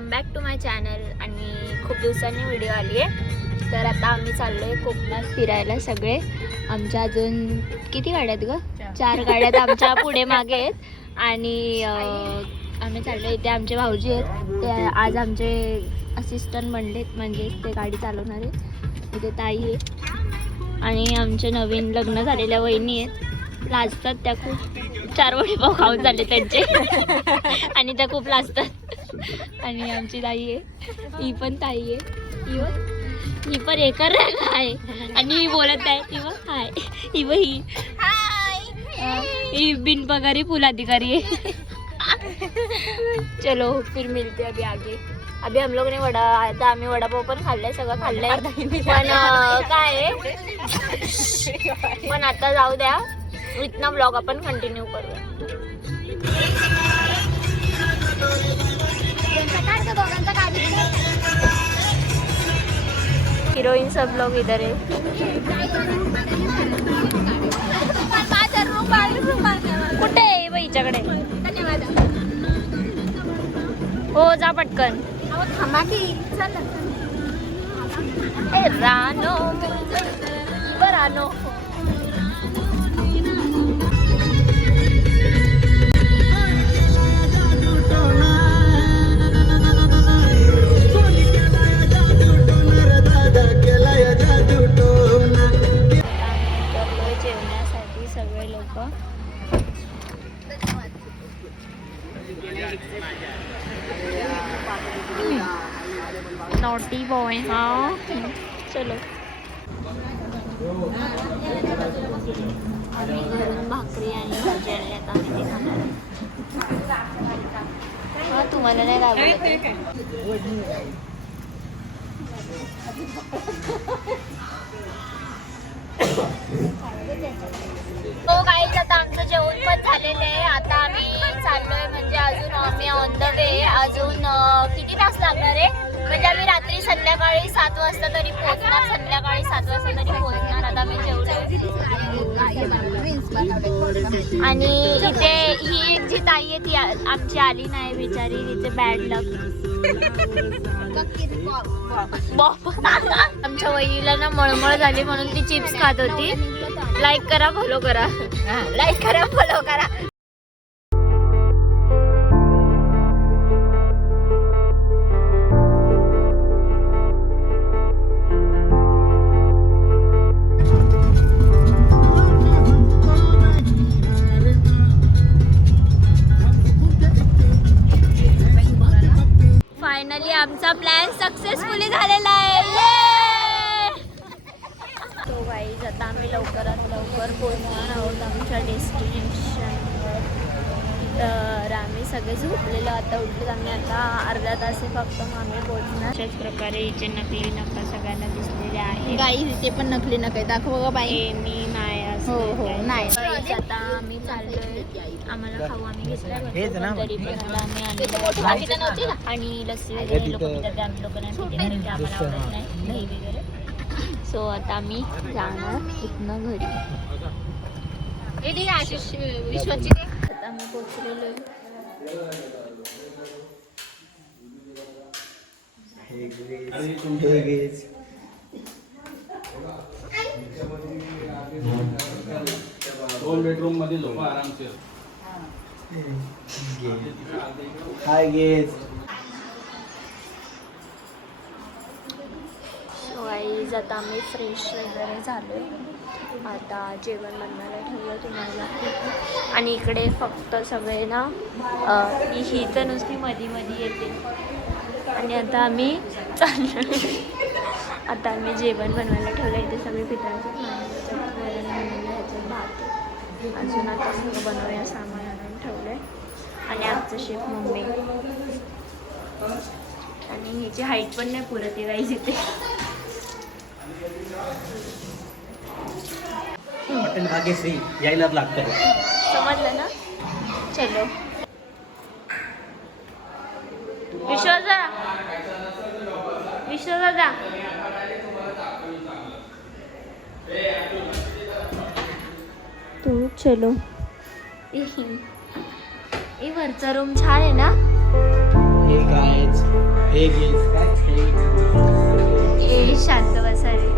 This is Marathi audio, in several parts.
Welcome back to my channel. आणि खूप दिवसांनी व्हिडिओ आली आहे. तर आता आम्ही चाललो आहे कोकणात फिरायला सगळे. आमच्या अजून किती गाड्या आहेत ग? 4 गाड्यात आमच्या पुढे मागे आहेत. आणि आम्ही चाललो इथे आमचे भाऊजी आहेत. ते आज आमचे असिस्टंट बनलेत, म्हणजे ते गाडी चालवणारे. इथे ताई आहे आणि आमचे नवीन लग्न झालेल्या वहिनी आहेत. लाजतात त्या खूप. 4 वडेपाव खाऊन झाले त्यांचे आणि त्या खूप लाजतात. आणि आमची ताई आहे, ही पण ताई आहे, ही पण एकर आहे आणि ही बोलत आहे, ती बघ हाय, ही ही बिनपगारी फुल अधिकारी है. चलो फिर मिलते अभी आगे. अभी हम लोग ने आता आम्ही वडापाव पण खाल्लाय, सगळं खाल्लंय. पण काय पण आता जाऊ द्या, इतना ब्लॉग आपण कंटिन्यू करूया. हीरोइन सब लोग इधर है. कुठे आहे बाईच्याकडे? हो जा पटकन. ए रानो रानो. जेवण्यासाठी सगळे लोक. Naughty boy. हाँ चलो. आम्ही घरून भाकरी आणि भाजी आणली, आता आम्ही ते खाणार. हा तुम्हाला नाही लागत. हो गाईज, आता आमचं जेवण पण झालेलं आहे. आता आम्ही चाललोय, म्हणजे अजून आम्ही ऑन द वे. अजून किती तास लागणार आहे? म्हणजे आम्ही रात्री संध्याकाळी 7 वाजता तरी पोहोचणार. संध्याकाळी 7 वाजता तरी पोहोचणार. आता आम्ही जेवलो. आणि इथे ही जी ताई आहे ती आमची आली नाही बिचारी, तिचे बॅड लक. आमच्या वहिनीला ना मळमळ झाली म्हणून ती चिप्स खात होती. लाईक करा, फॉलो करा. लाईक करा, फॉलो करा. फायनली आमचा प्लॅन सक्सेसफुली झालेला आहे. तो गाईज, आता आम्ही लवकरात लवकर पोहोचणार आहोत आमच्या डेस्टिनेशनवर. तर आम्ही सगळे झोपलेलो, आता उठलो. आम्ही आता अर्धा तास फक्त आम्ही पोहोचणार. अशाच प्रकारे इथे नकली नका सगळ्यांना दिसलेले आहे. गाईज इथे पण नकली नका दाखव ग बाई. मी नाही हो हो नाही. आता आम्ही चाललोय, आम्हाला खाऊ आम्ही घेतलाय तरी पण आता आम्ही आणि लस्सी वगैरे लोक पितात, आम्ही लोक नाही पिते कारण की आम्हाला आवडत नाही दही वगैरे. सो आता आम्ही जाणार इथनं घरी. आता आम्ही पोचलेलो आहे. दोन बेडरूम मध्ये लोक आरामशीर. हाय गेस. सो गाईज, आता आम्ही फ्रेश वगैरे झालो. आता जेवण बनवायला ठेवलं तुम्हाला. आणि इकडे फक्त सगळे ना ही तर नुसती मध्ये मध्ये येते. आणि आता आम्ही चाललो. आता आम्ही जेवण बनवायला ठेवलं. इथे सगळे पितळाचे ह्याचं भात. अजून आता सगळं बनवूया सामान आणून ठेवलं आहे. आणि आमचं शेफ मम्मी. आणि हिची हाईट पण नाही पुरत आहे गाईज इथे. हॉटेल भाग्यश्री यायलाच लागतं. समजलं ना? चलो विश्वासा जा. तू चलो. वरचा रूम छान आहे ना? हे काय हे गेस काय ए शांत बसा रे.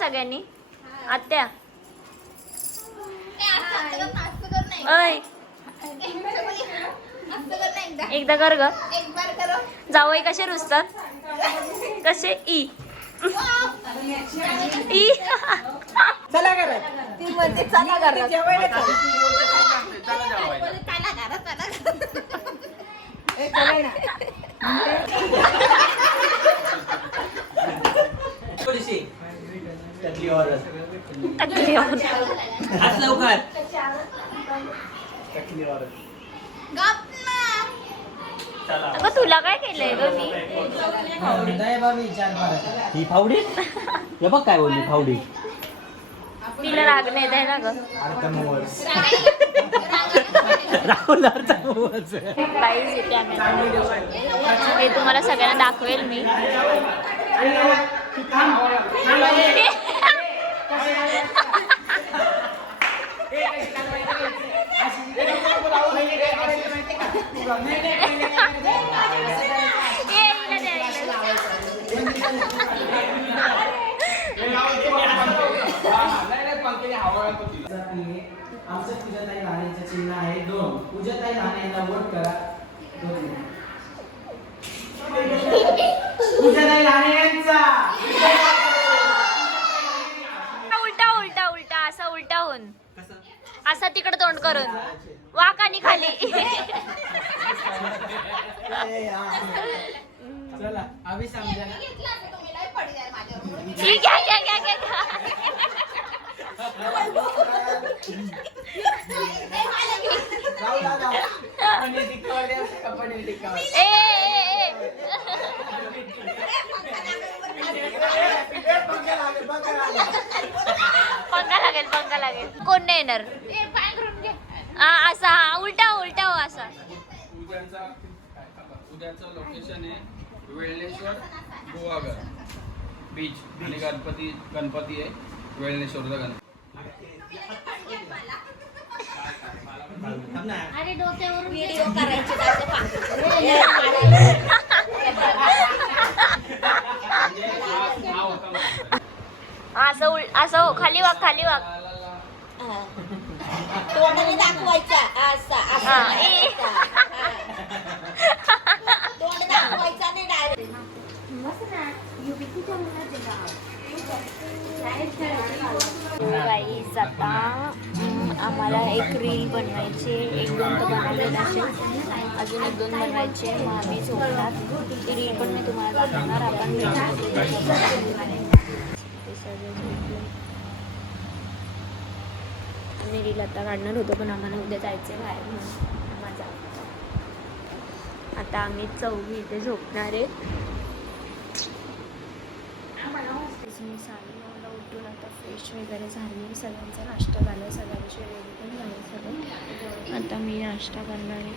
सगळ्यांनी आत्या अय एकदा कर ग. जावई कसे रुसतात कसे ई ई चला घरात ती म्हणते चला घरात जेवायला टकली ऑर्डर टकली ऑर्डर आज लवकर टकली ऑर्डर अगं तुला काय केलंय ग मी. ही फावडी हे बघ काय बोलली फावडी तिला राग नाही आहे ना ग. राहुल गाईज इथे आम्ही आता व्हिडिओ काढतो. हे तुम्हाला सगळ्यांना दाखवेल मी. आमचं पूजाताई राणेचं चिन्ह आहे 2. पूजाताई राणेंना वोट करा 2. पूजाताई राणेंचा उलटा उलटा उलटा असा उलटा होऊन असा तिकडे तोंड करून वाक आणि खाली. चला अभि समजा ठीक आहे घ्या घ्या घ्या. ए पंखा लागेल कोण नाही येणार. असा हा उलटा उलटा हो असा. उद्याचं लोकेशन आहे वेळणेश्वर गोवाघर बीच आणि गणपती आहे वेळणेश्वरचा गणपती. अरे डोक्यावरून व्हिडिओ करायचे असं हो खाली वाग खाली वाग. तोंडाने दाखवायचा असा हा, तोंड दाखवायचा नाही डायरेक्ट. गाईज आता आम्हाला एक रील बनवायची 1-2 तर बनवलेलं असेल अजून 1-2 बनवायचे मग आम्ही झोपणार. ती रील पण मी तुम्हाला दाखवणार. आपण आम्ही रील आता काढणार होतो पण आम्हाला उद्या जायचं आहे बाहेर म्हणून माझा. आता आम्ही 4 इथे झोपणार आहे. मी साडेनऊला उठून आता फ्रेश वगैरे झाली. सगळ्यांचा नाश्ता झाला. सगळ्यांची रेडी पण झाली सगळं. आता मी नाश्ता करणार आहे.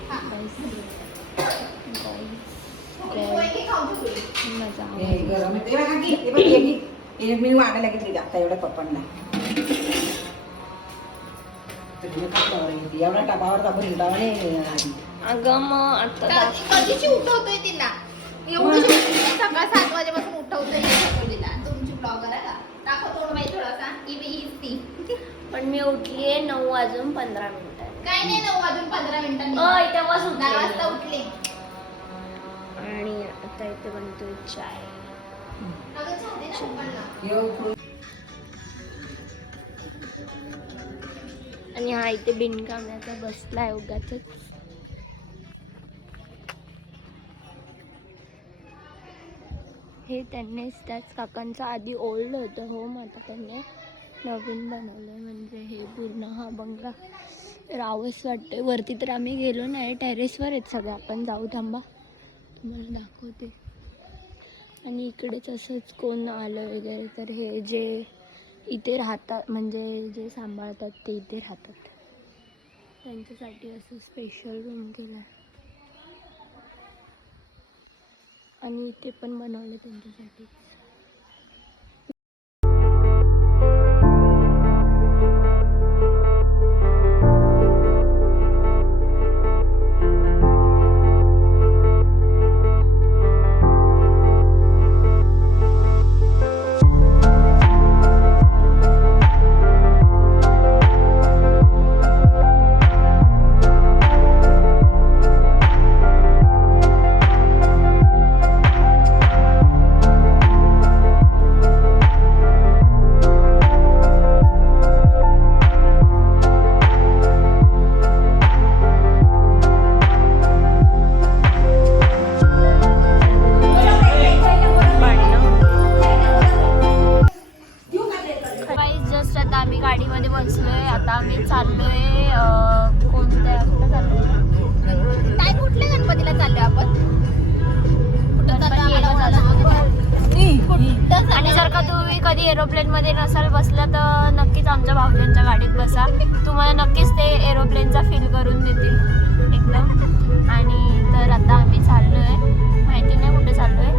मी वाढायला घेतली आता एवढ्या पप्पांना एवढ्या टपावर अगं मग आता कधीची उठवतोय तिला एवढं सकाळ 7 वाजेपासून उठवतोय तुमची ब्लॉगर आहे दाखव तोंड माहिती थोडासा ती पण मी उठलीये 9:15 काय नाही 9:15 तेव्हाच 10 वाजता उठले. आणि आता इथे बनतोय चाय. अगं छान पप्पांना आणि हा इथे बिनकामाचा बसलाय उगाच. हे त्यांनीच त्याच काकांचा आधी ओल्ड होतं होम आता त्यांनी नवीन बनवलंय म्हणजे हे पूर्ण हा बंगला रावस वाटतंय. वरती तर आम्ही गेलो नाही, टेरेसवर आहेत सगळे. आपण जाऊ, थांबा तुम्हाला दाखवते. आणि इकडेच असंच कोण आलं वगैरे तर हे जे इथे राहतात म्हणजे जे सांभाळतात ते इथे राहतात, त्यांच्यासाठी असं स्पेशल रूम केलं आहे. आणि इथे पण बनवलं त्यांच्यासाठी. जस्ट आता आम्ही गाडीमध्ये बसलोय. आता आम्ही चाललोय कोणत्या कुठं चाललोय? काय कुठल्या गणपतीला चाललोय आपण? कुठं चाललोय आम्हाला आणि जर का तुम्ही कधी एरोप्लेन मध्ये नसाल बसला तर नक्कीच आमच्या भाऊजांच्या गाडीत बसा. तुम्हाला नक्कीच ते एरोप्लेनचा फील करून देतील एकदम. आणि तर आता आम्ही चाललोय, माहिती नाही कुठे चाललोय,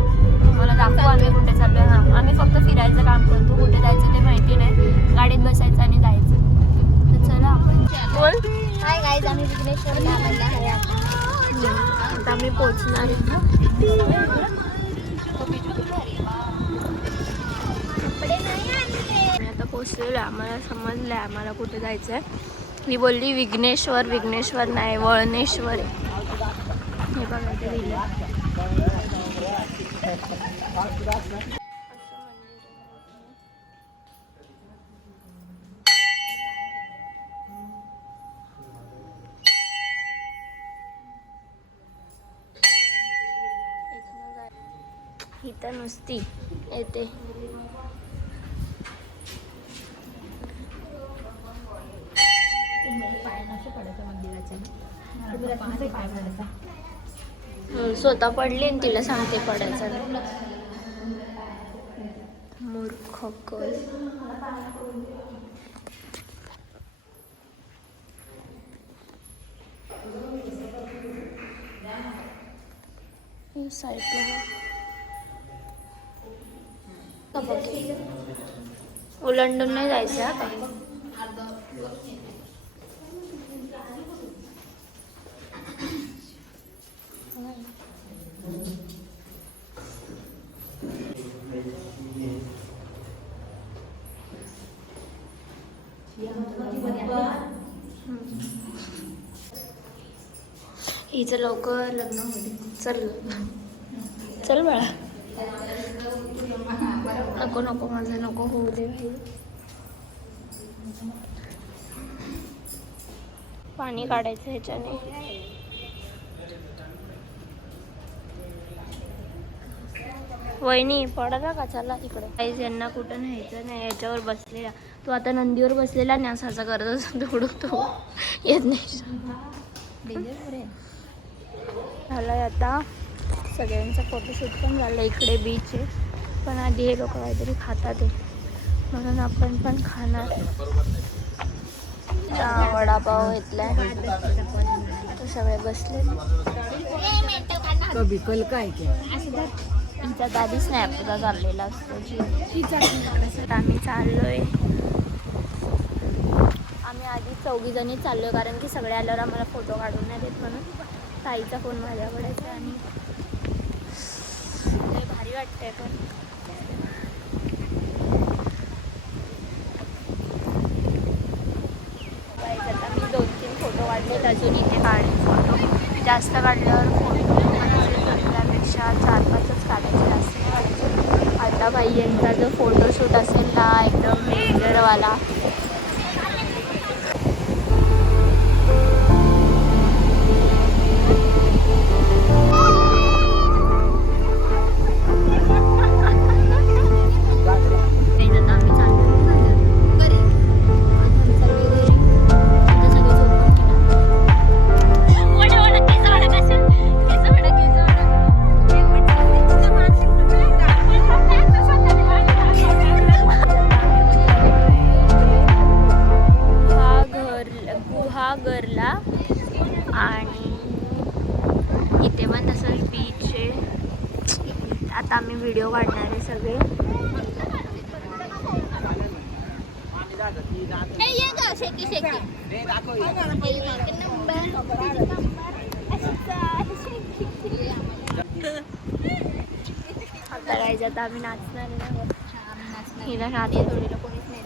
तुम्हाला दाखवू आम्ही कुठे चाललोय. हां, आम्ही फक्त फिरायचं काम करतो, कुठे जायचं ते माहिती नाही, गाडीत बसायचं आणि जायचं. तर चला आपण बोल. हाय गाईज, आम्ही विघ्नेश्वरला आलेलो आहे. आता आम्ही पोचणार आहे. आम्ही आता पोचलेलो, आम्हाला समजलं आम्हाला कुठे जायचं आहे. मी बोलली विघ्नेश्वर, विघ्नेश्वर नाही वळणेश्वर आहे. हे बघा ते लिहिलं. इथं नुसती येते. स्वतः पडली आणि तिला सांगते पडायचं. मूर्ख कल. साईडला ओलांडून नाही जायचं आता. हिचं लवकर लग्न होते. चल चल बाळा. नको नको माझं नको होऊ दे भाई. पाणी काढायचं ह्याच्याने. वहिनी पडला का? चला तिकडे. काहीच यांना कुठं न्यायचं नाही. याच्यावर बसलेला तू आता नंदीवर बसलेला न्यास असा करत असतो तो येत नाही. झालंय आता सगळ्यांचा फोटोशूट पण झालं. इकडे बीच आहे पण आधी हे लोक काहीतरी खातात आहे म्हणून आपण पण खाणार. वडापाव घेतलाय तर सगळे बसले. हिचा दादी स्नॅपचा चाललेला असतो. आम्ही चाललोय. आम्ही आधी 4 जणी चाललोय कारण की सगळे आल्यावर आम्हाला फोटो काढून नाही देत म्हणून. ताईचा फोन माझ्याकडे आहे आणि भारी वाटतंय. पण आता मी 2-3 फोटो काढलेत अजून इथे काढेल फोटो. जास्त काढल्यावर फोटो त्यापेक्षा 4-5च काढायचे, जास्त काढायचे. आता भाई यांचा जो फोटोशूट असेल ना एकदम मेजरवाला. आता आम्ही व्हिडिओ काढणार आहे सगळे. ये ग शेकी शेकी आता गायचं आता आम्ही नाचणार आहे. हिला नाचू थोडीला कोणीच नाही.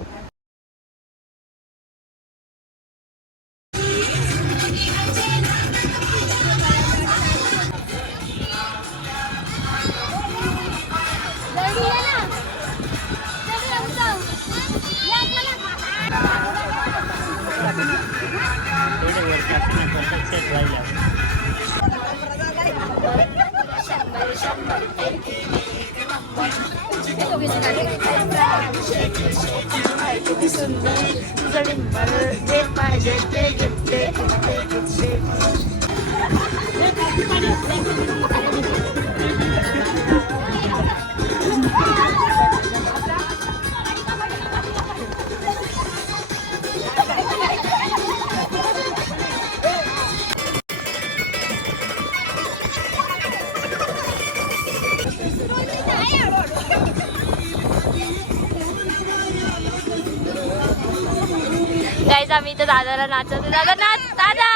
गाईज आम्ही इथं दादाला नाचवतो. दादा नाच दादा.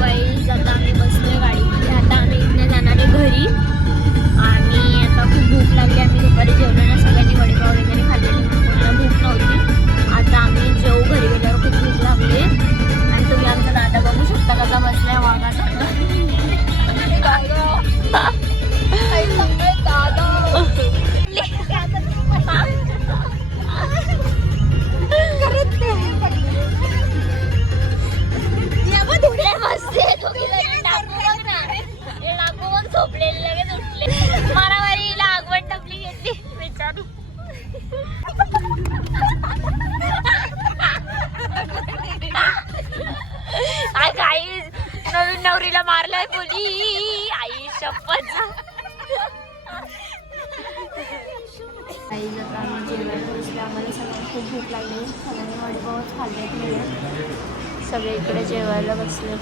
गाईज आता आम्ही बसलोय गाडीमध्ये. आता आम्ही इथनं जाणार आहे घरी. आणि आता खूप भूक लागली. आम्ही दुपारी जेवलो ना सगळ्यांनी वडेपाव वगैरे खाल्लेली. कोणाला भूक नव्हती. आता आम्ही जेवू घरी गेल्यावर. खूप भूक लागली. आणि तुम्ही आमचा दादा बघू शकता कसा बसलाय वाघाचा. मारामारी लागवड टपली घेतली विचारू. आई नवीन नवरीला मारलाय बोली. आई शपथ. आई जर आम्ही जेवायला बसले. आम्हाला सगळ्यांना खूप भूक लागली. सगळ्यांनी वडेपावच खाल्ले नाही. सगळे इकडे जेवायला बसले.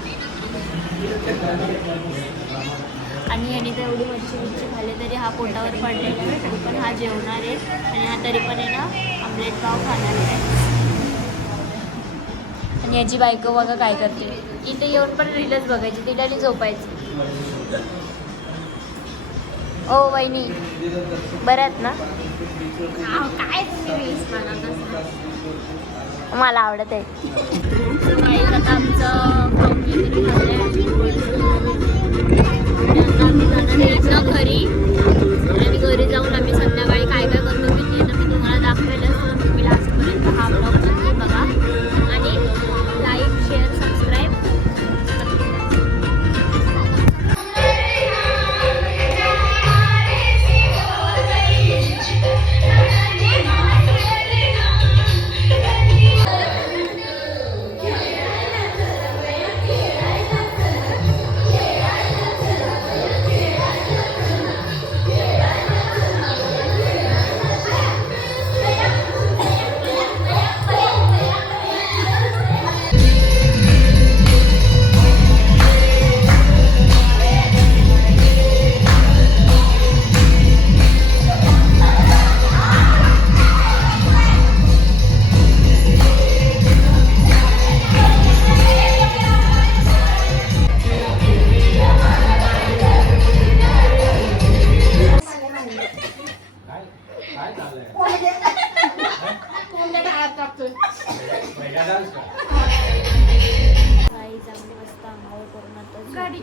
आणि यांनी तर एवढी मच्छी खाल्ली तरी हा पोटावर पडलेला आहे. तरी पण हा जेवणार आहे. आणि हा तरी पण आहे ना आमलेट पाव खाणार आहे. आणि याची बायको बघा काय करते. इथे येऊन पण रीलच बघायची. तिला झोपायची. ओ वहिनी बरं आहेत ना. काय तुम्ही रील्स मला आवडत आहे. आता आमचं जाणार घरी. आणि घरी जाऊन आम्ही संध्याकाळी काय काय करतो मी तुम्हाला दाखवेलच. तुम्ही लास्टपर्यंत हा ब्लॉग नक्की बघा. आणि लाईक शेअर सबस्क्राईब.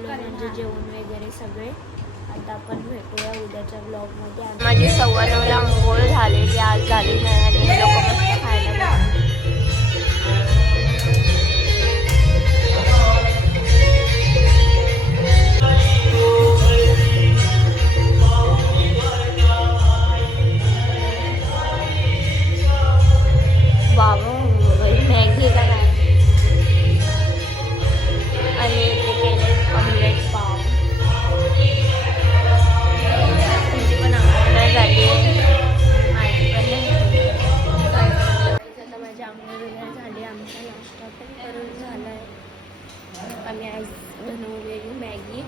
म्हणजे जेवण वगैरे सगळे. आता आपण भेटूया उद्याच्या ब्लॉगमध्ये. माझी 9:15ला आंघोळ झालेली आज झाली नाही. आणि हे लोक मस्त खायला बाबा मॅगी का नाही. आणि इथे केले ऑमलेट पाव. तुमची पण आंघोळ झाली. माझी पण आता माझी आंघोळ वगैरे झाली. आमचा नाश्ता पण करून झाला आहे. आम्ही आज बनवलेली मॅगी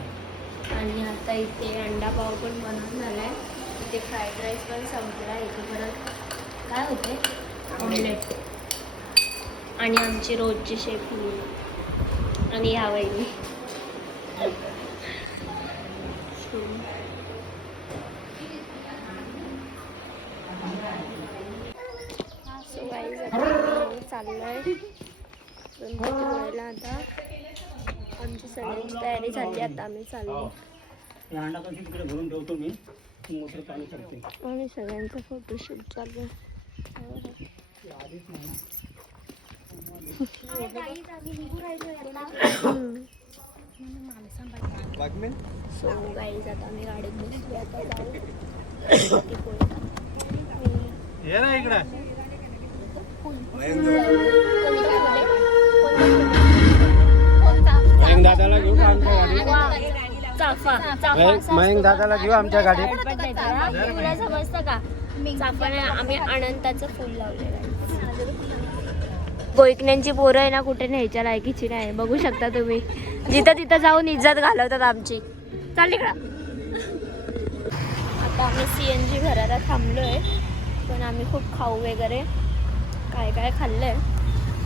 आणि आता इथे अंडा पाव पण बनवून झालाय. इथे फ्राईड राईस पण संपला. इथे परत काय होते ऑमलेट आणि आमची रोजची शेफ आणि ह्या वहिनी. सो गाईज आता चाललोय गणपतीपुळेला. आता आमची सगळ्यांची तयारी झाली. आता आम्ही चाललो भरून ठेवतो मी मोटर पाणी करते. आणि सगळ्यांचा फोटोशूट चालू आहे. सो गाईज आता आम्ही गाडीत बसली. आता जाऊ गणपतीपुळेला. ये ना इकडे मयंक दादाला घेऊ का आमच्या गाडीत? मयंक दादाला घेऊ आमच्या गाडीत. तुला समजतं का चाफाने आम्ही अनंताचं फुल लावलेलं आहे. गोईकण्यांची पोरं आहे ना कुठे न्यायच्या लायकीची नाही. बघू शकता तुम्ही जिथं तिथं जाऊन इज्जत घालवतात आमची. चाल इकडं. आता आम्ही CNG घराला थांबलोय पण आम्ही खूप खाऊ वगैरे काय काय खाल्लंय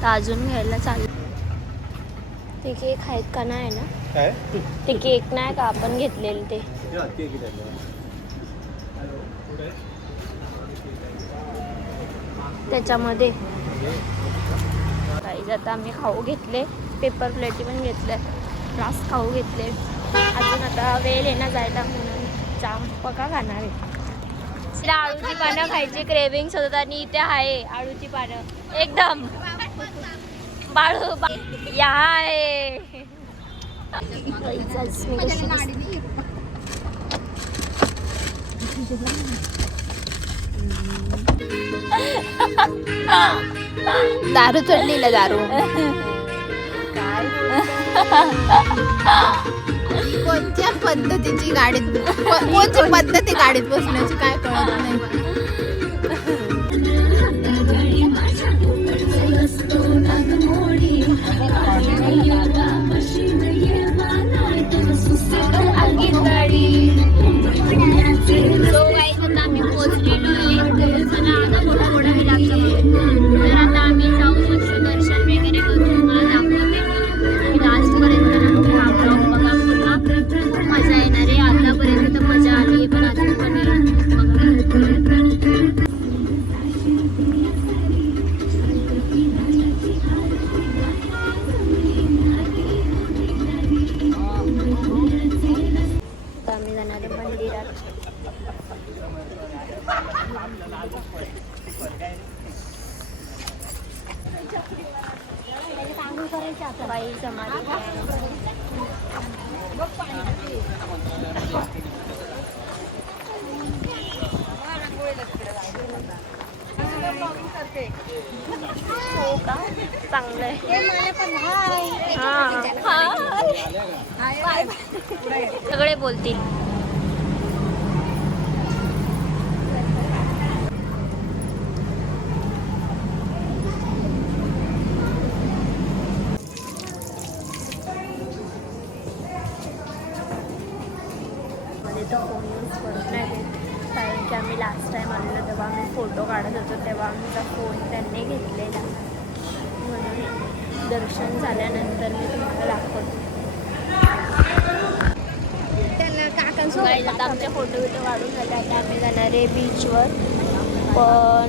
तर अजून घ्यायला चाललो. ते केक आहेत का नाही ना? काय ते केक नाही का आपण घेतलेले ते. त्याच्यामध्ये काही आता आम्ही खाऊ घेतले. पेपर प्लेटी पण घेतल्या. रास खाऊ घेतले. अजून आता वेळ येणार जायला म्हणून पका खाणार आहे. तिला आळूची पानं खायची क्रेविंग्स होतात आणि इथे आहे आळूची पानं एकदम बाळू या आहे. दारू चढलेला दारू. कोणत्या पद्धतीची गाडीत कोणती पद्धती गाडीत बसण्याची काय कळत नाही. आम्ही पोहोचलेलो आहे. आता मोठा मोठा मी तर आता आम्ही जाऊ मस्त दर्शन वगैरे करून तुम्हाला दाखवते. लास्टपर्यंत हा ब्लॉग बघा पूर्ण. खूप मजा येणार आहे. आतापर्यंत तर मजा आली पण अजून पण आम्ही जाणार आहे मंदिरात. बाई समाधी हो का चांगलं आहे. सगळे बोलतील. तर फोन यूज करून नाही देत कारण की आम्ही लास्ट टाईम आलेलो तेव्हा आम्ही फोटो काढत होतो तेव्हा आमचा फोन त्यांनी घेतलेला. म्हणून दर्शन झाल्यानंतर मी तुम्हाला दाखवतो. आता आमचे फोटो बिटो काढून झाले. आता आम्ही जाणार आहे बीचवर पण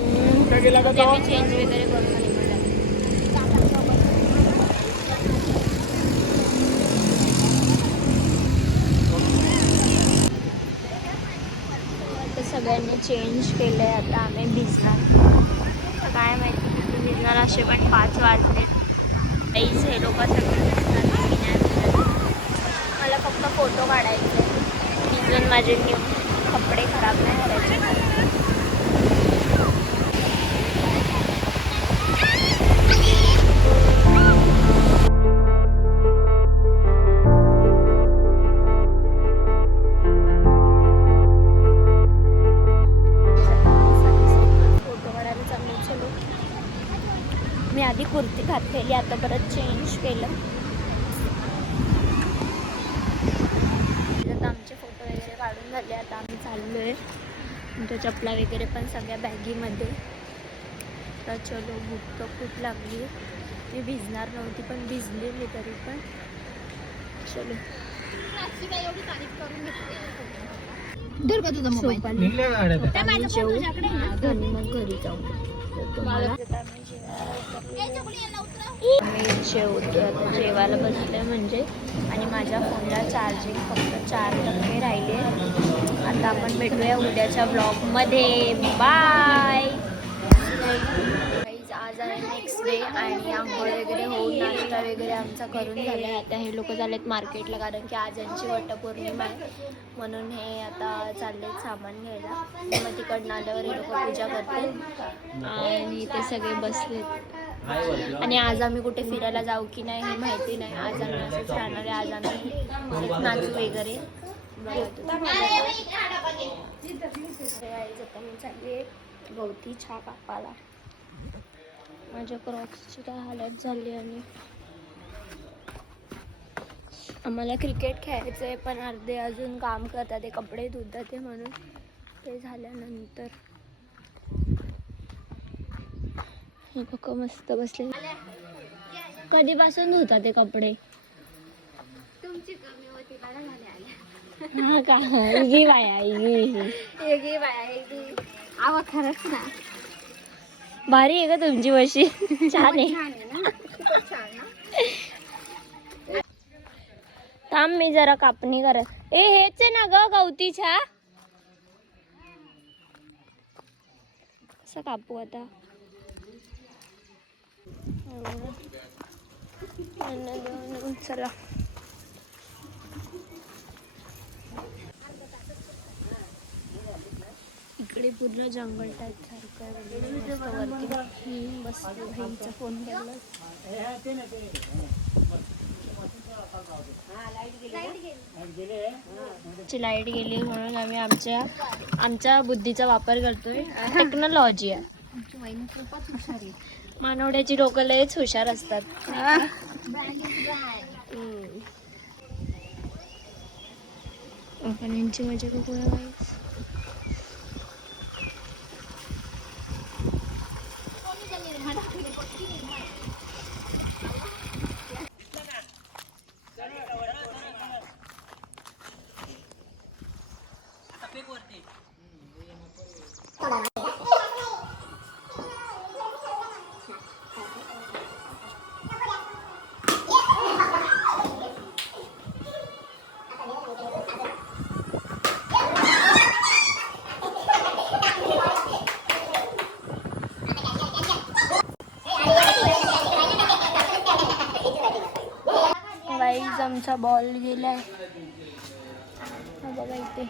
आम्ही चेंज वगैरे करून आले. सगळ्यांनी चेंज केलं आहे. आता आम्ही भिजणार. काय माहिती किती भिजणार. असे पण 5 वाजले. काहीच हे लोक सगळे भिजणार. मला फक्त फोटो काढायचे. भिजून माझे न्यू कपडे खराब नाही करायचे. मी आधी कुर्ती घातलेली आता परत चेंज केलं. आता त्या चपला वगैरे पण सगळ्या बॅगीमध्ये. तर चलो, भूक तर खूप लागली. मी भिजणार नव्हती पण भिजली मी तरी पण. चलो एवढी तारीफ करून घेतली. का तुझा मोबाईल? आणि जेवू आणि मग घरी जाऊ. तर तुम्हाला मी जेवतो आता. जेवायला बसले म्हणजे. आणि माझ्या फोनला चार्जिंग फक्त 4% राहिले. आता आपण भेटूया उद्याच्या ब्लॉगमध्ये. बाय. आज आहे नेक्स्ट डे आणि आंघोळ वगैरे होऊन नाश्ता वगैरे आमचा करून झाला आहे. आता हे लोक झालेत मार्केटला, कारण की आज यांची वटपौर्णिमा आहे म्हणून हे आता चाललेत सामान घ्यायला. मग तिकडनं आल्यावर हे लोक पूजा करतील आणि ते सगळे बसलेत. आणि आज आम्ही कुठे फिरायला जाऊ की नाही हे माहिती नाही. आज आम्ही असंच राहणार आहे. आज आम्ही नाचू वगैरे. आता मी चालली आहे गवती चहा कापायला. माझ्या क्रॉक्सची काय हालत झाली. आणि आम्हाला क्रिकेट खेळायचं आहे पण अर्धे अजून काम करतात, ते कपडे धुतात ते, म्हणून ते झाल्यानंतर हे बघ मस्त बसले. कधीपासून धुतात ते कपडे? तुमची कमी होती मला झाले. हा का? इगी बाया बाया आवा खरंच ना. भारी आहे का तुमची म्हशी? छान आहे. थांब मी जरा कापणी करत. हेच आहे ना ग गवती चहा? कसं कापू आता? चला इकडे पूर्ण जंगल टाईप सारखं वरती बसलो. ह्यांचा फोन केला. लाईट गेली म्हणून आम्ही आमच्या बुद्धीचा वापर करतोय. टेक्नॉलॉजी आहे. मानवड्याची लोक लयच हुशार असतात. आपण यांची मजा बघूया. गाईज आमचा बॉल गेलाय. बघा इथे.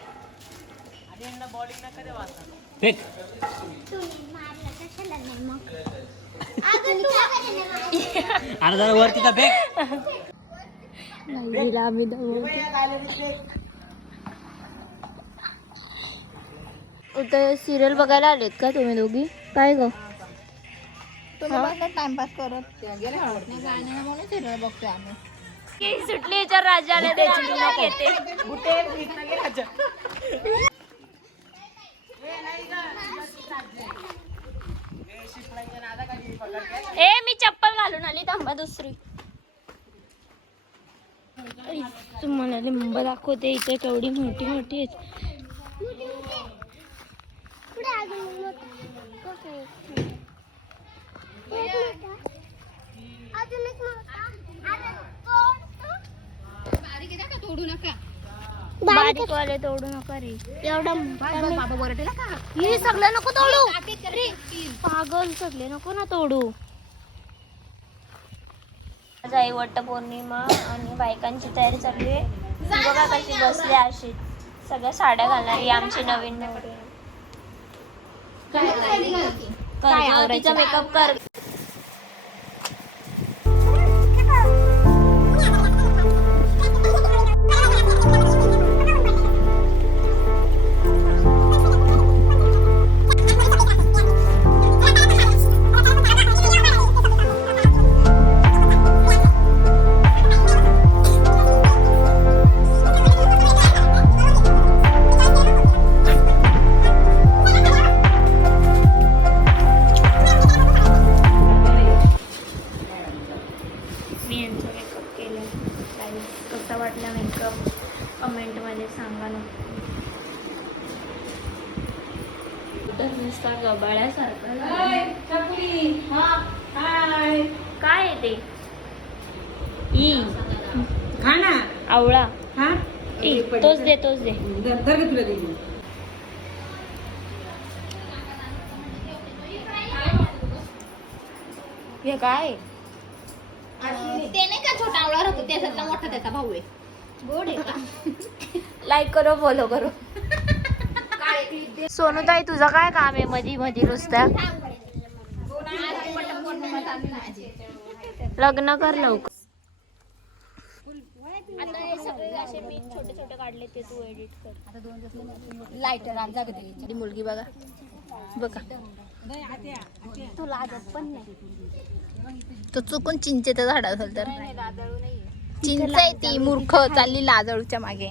वरतीचा फेक. आम्ही उतर सिरियल बघायला आलेत का तुम्ही दोघी? काय ग टाइमपास करत गाण्याला म्हणून सिरियल बघतोय आम्ही. सुटली याच्यावर राजा आले त्याची येते. मी चप्पल घालून आली. थांबा दुसरी. तुम्हाला लिंब दाखवते. इथे केवढी मोठी मोठी आहेत. तोडू नका. बारीक वाले तोडू नका रे. एवढा बाबा वरटेला का? हे सगळं नको तोडू. पागल सगळे नको ना तोडू. आज आहे वटपौर्णिमा आणि बायकांची तयारी चालू आहे. बघा कशी बसले अशी. सगळ्या साड्या घालणार. ही आमची नवीन नवरी. तिचा मेकअप कर. वाटला मेकअप कमेंटमध्ये सांगा ना. नुसता गबाळ्यासारखा काय आहे ते ई खाना आवळा हा ई तोच दे तोच दे. धर घे तुला देईन. हे काय ते नाही का छोटा आवळा राहतो त्याच्यातला मोठा त्याचा भाऊ आहे. गोड आहे का? लाईक करो फॉलो करो. सोनूताई तुझं काय काम आहे मधी मधी नुसत्या लग्न कर लवकर. आता हे सगळे असे मी छोटे छोटे काढले ते तू एडिट कर. आता 2 दिवस लाईटर आज जागते मुलगी बघा बघा तू लाजत पण नाही. तो चुकून चिंचेच्या झाडात असेल तर चिंच आहे ती मूर्ख चालली लाजळूच्या मागे.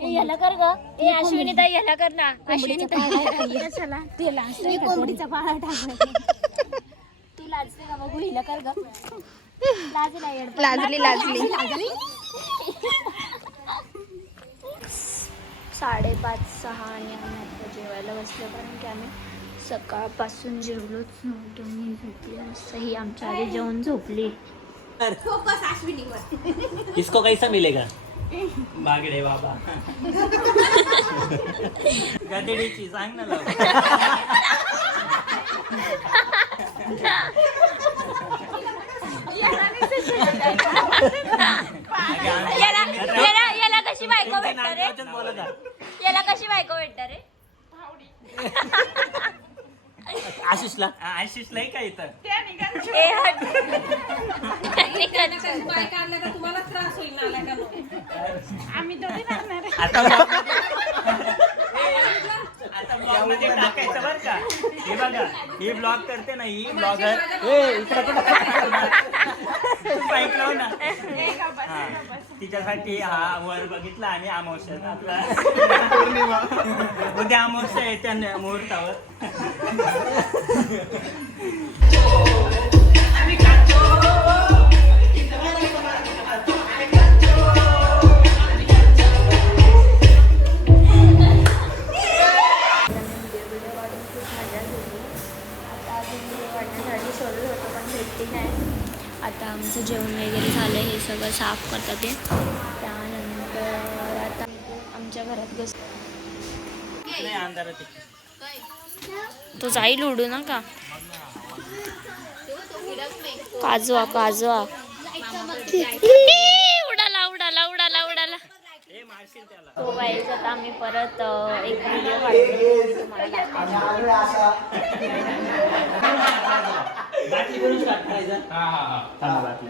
ए याला कर ग. ए अश्विनीताई याला कर ना. अश्विनीताई कोंबडीचा पाळा टाकला. ती लाजते का बघू हिला कर ग. लाजली लाजली 5:30-6 आणि आम्ही आता जेवायला बसलो कारण की आम्ही सकाळपासून जेवलोच नव्हतो. मी झोपले मस्त. ही आमच्या आधी जेवण झोपली. इसको कैसा मिलेगा बागडे बाबा गदेडीची सांग ना याला कशी बायको भेटणार रे. याला कशी बायको भेटणार रे. आशिषला नाही का इथं तुम्हाला त्रास होईल ना आम्ही दोघे राहणार. आता ब्लॉग मध्ये टाकायचं बरं का. हे बघा ही ब्लॉग करते ना ही ब्लॉगर ऐकलं ना. तिच्यासाठी हा वर बघितला आणि अमावस्या पौर्णिमा उद्या अमावस्या येत्या मुहूर्तावर. आता आमचं जेवण वगैरे झालं. हे सगळं साफ करतात ते. त्यानंतर आता आमच्या घरात नाही अंधारात तो जाईल उडू नका. काजवा काजवा उडाला उडाला उडाला उडाला. तो गाईज आता आम्ही परत एक व्हिडिओ काढतो तुम्हाला. बाटली करून स्टार्ट करायचं. थांबा बाटली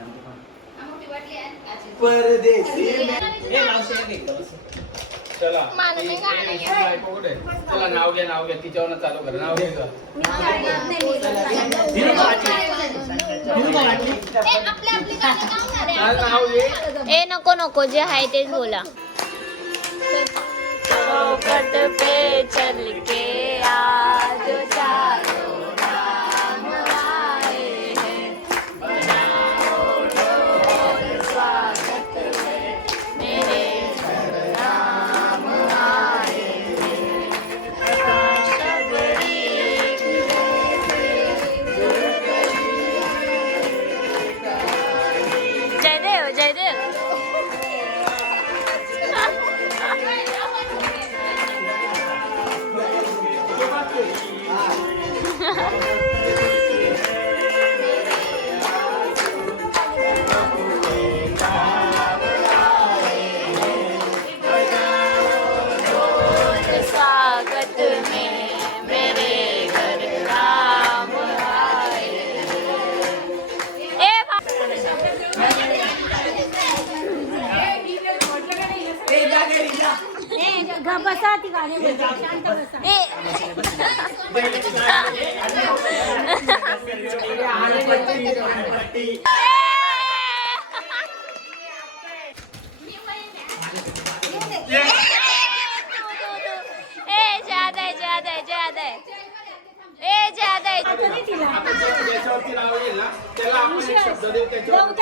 परदेशी चला चला नाव घ्या तिच्यावर चालू करा. नाव घ्या नाव घे. ए नको नको जे आहे तेच बोला. चौखट पे चल के आज चारों राम आए हैं. बनाओ ढोल स्वागत में मेरे घर राम आए हैं. शबरी जयदेव जयदेव. स्वागत में मेरे घर राम आए. ए बसा ती गाडी शांत बसा. त्याच्यावरती नाव येईल ना त्याला आपण एक शब्द देऊ त्याच्यावर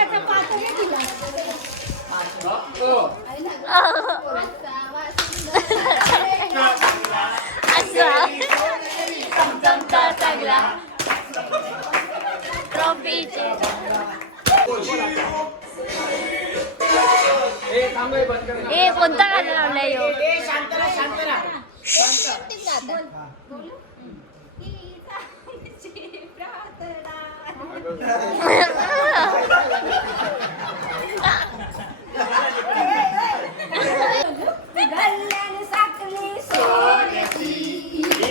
ए कोणता गाणं लावलाय ह्यो?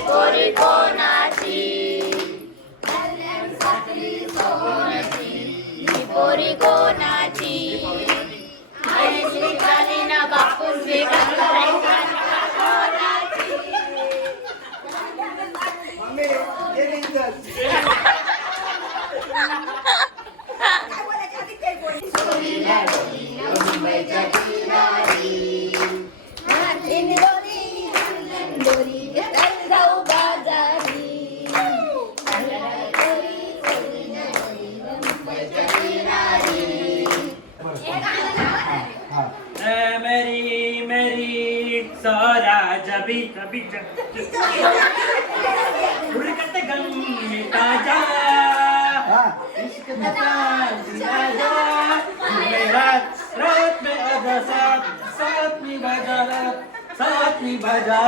पोरी कोणाची पोरी कोणाची आई श्रीकाली ना बापूस मेरी मेरी सारा जबी जबी उड़कते गम मिटा जा रात में आजा साथ निभा जा साथ निभा जा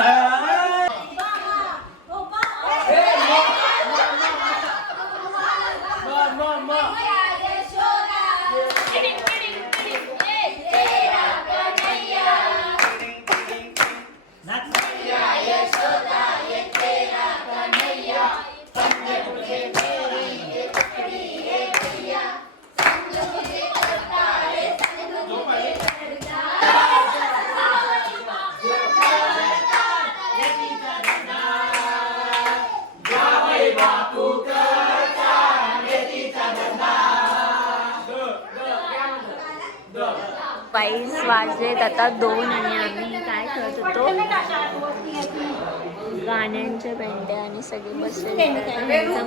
पाईस वाजलेत आता 2 आणि आम्ही काय करत होतो गाण्यांच्या बँड्या आणि सगळे बसले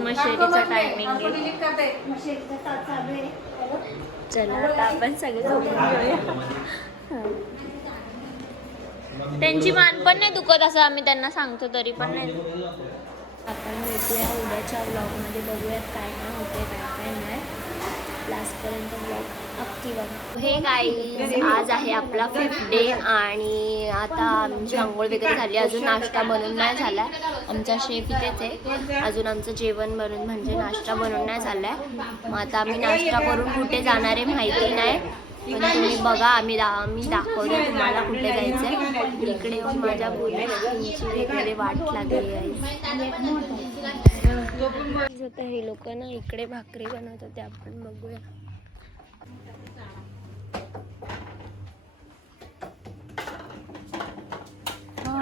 मशेरीचा टायमिंग आहे. चला आता आपण सगळे झोपून घेऊया. त्यांची मान पण नाही दुखत असं आम्ही त्यांना सांगतो तरी पण नाही. आपण भेटूया उद्याच्या ब्लॉगमध्ये, बघूयात काय काय होते काय नाही. लास्टपर्यंत ब्लॉग नक्की बघा. हे गाईज आज आहे आपला 5th डे आणि आता आमची आंघोळ वगैरे झाली. अजून नाश्ता बनवून नाही झाला. आमचा शेफ इथेच आहे. अजून आमचं जेवण बनवून म्हणजे नाश्ता बनवून नाही झाला आहे. मग आता आम्ही नाश्ता करून कुठे जाणार आहे माहिती नाही, पण तुम्ही बघा. आम्ही दाखवतो तुम्हाला कुठे जायचं आहे. इकडे येऊन माझ्या बोलण्याची वगैरे वाट लागली आहे. आता हे लोक ना इकडे भाकरी बनवतात ते आपण बघूया.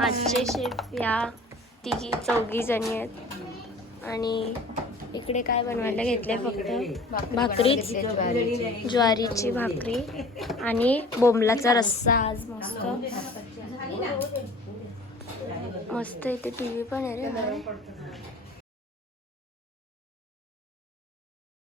आजचे शेफ या 4 जणी आहेत आणि इकडे काय बनवायला घेतलंय फक्त भाकरीच, ज्वारीची भाकरी आणि बोंबलाचा रस्सा. आज मस्त मस्त इथे टीव्ही पण आहे रे.